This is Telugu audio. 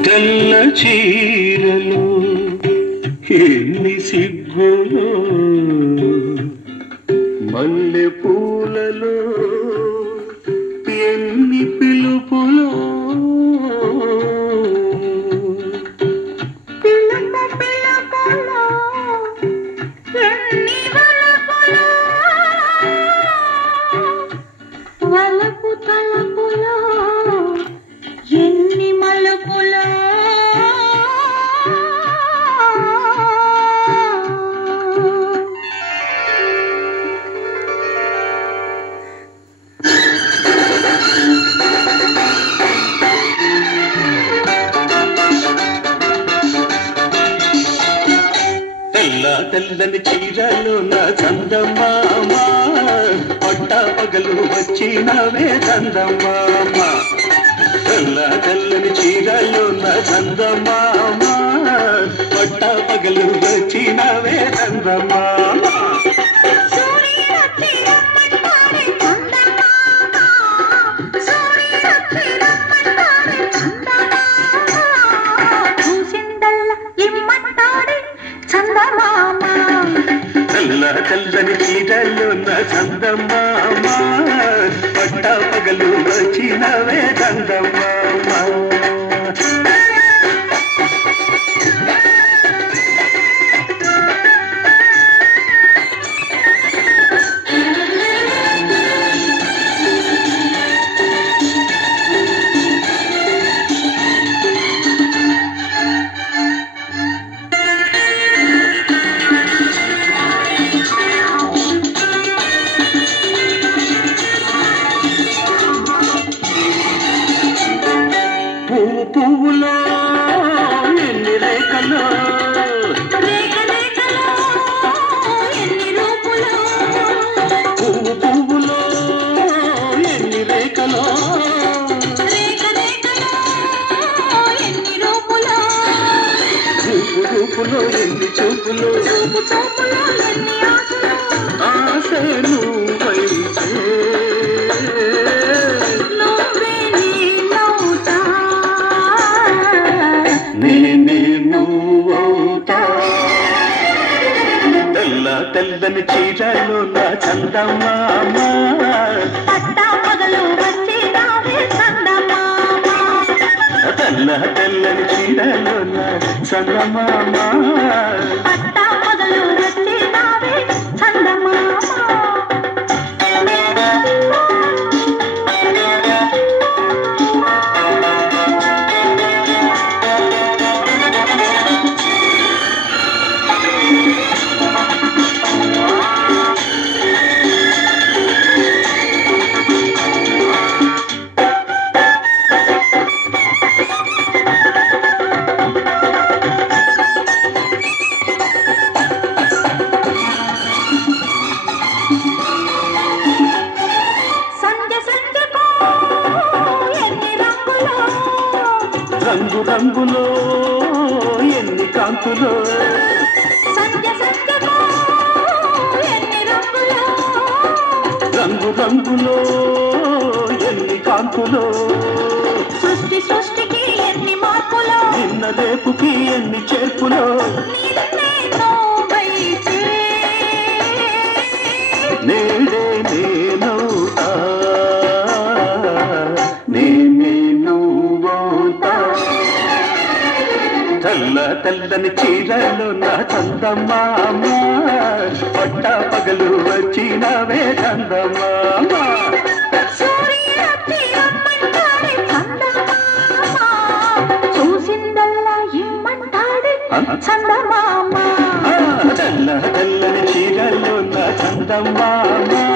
తెల్ల చీరలు ఎన్ని సిగ్గులు మల్లె పూలలో ఎన్ని పిలుపులు వలపు తలపులో ఎన్ని మలుపులో తెల్ల తెల్లని చీరలు నా చందమామ పట్ట పగలు వచ్చినవే చందమామ తెల్ల తెల్లని చీరలు నా చందమామ పట్ట పగలు వచ్చినవే చందమామ తెల్ల తెల్లని చీరలు నా చందమామ పట్ట పగలు వచ్చినవే చందమామ పువ్వులో ఎన్ని రేఖలు పువ్వులో ఎన్ని రేఖలు రూపులో ఎన్ని చూపులు ఆశను వైతే తెల్లని చీరలు నా చందమామ పట్టా పగలు వచ్చినావే చందమామ తెల్ల తెల్లని చీరలు నా చందమామ పట్టా పగలు వచ్చినావే చందమామ రంగు రంగులో ఎన్ని కాంతులో రంగు రంగులో ఎన్ని కాంతులో సృష్టికి ఎన్ని మార్పులో నిన్న రేపుకి ఎన్ని చేర్పులో నేడే నేనవుతా నేనే నువ్వవుతా తెల్ల తెల్లని చీరలు నా చందమామ పట్ట పగలు వచ్చినవే చందమామ చూసిందల్లా ఇమ్మంటాడే చందమామ తెల్ల తెల్లని చీరలు నా చందమామ